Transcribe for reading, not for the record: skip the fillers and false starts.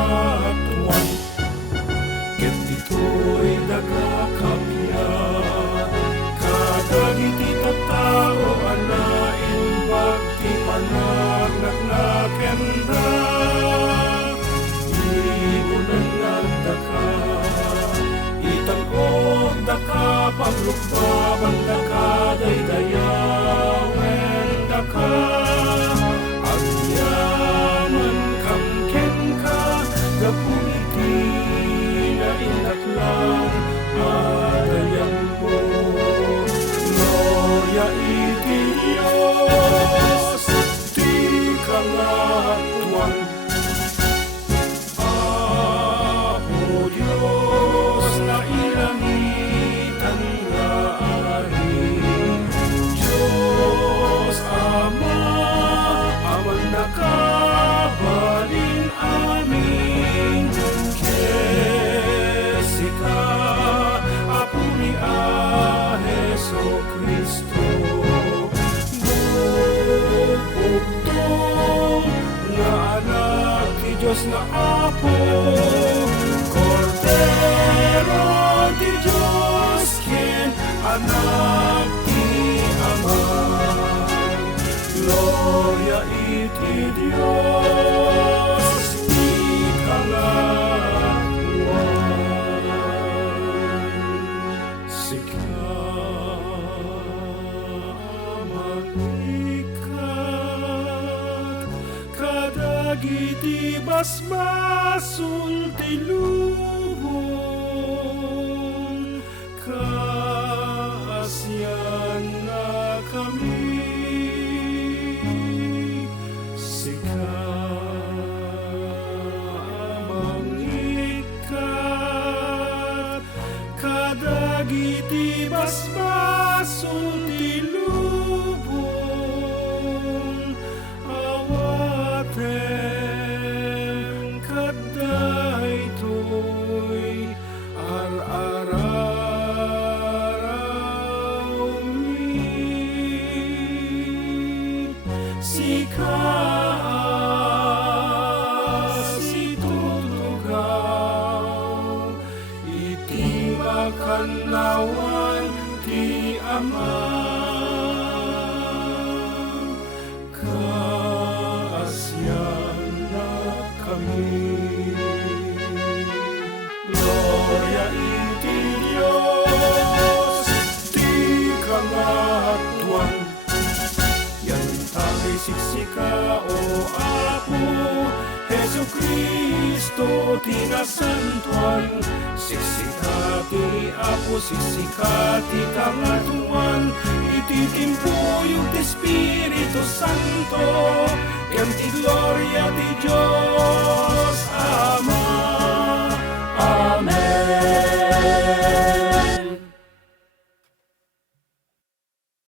kangatuan, ket ditoy nagkakapyat. Kadagiti tattao anain bagti panagnak na kenda, iunan nagdaka, itan-og daka paglukbaban daka daydayawen daka. Agyaman kang kenka gapuliti na indaklang adayan mo. Gloria iti Dios, ti kangatuan. Apo Dios na ilangitan nga ahin, Diyos Ama, aman nakabalin amin. Kesika, Apo ni Heso Kristo, bugtong nga anak ti Diyos na Apo, Cordero ti Diyos ken anak ti Ama. Gloria iti Dios, ti kangatuan. Sika manikat, kadagiti basbasul ti lubong, kaasyan na kami. Sika mangikat, kadagiti basbasul ti lubong, awaten kadaytoy ar-araw mi. Sika situtugaw, iti makanlawan ti Ama. Kaasyan na kami. Gloria iti Dios, ti kangatuan. Yan tayo'y siksika, o Apo Heso Kristo, ti nasantuan. Siksika ti Apo, siksika ti kangatuan. Ititimpuyog ti Espiritu Santo, ken ti gloria ti Diyos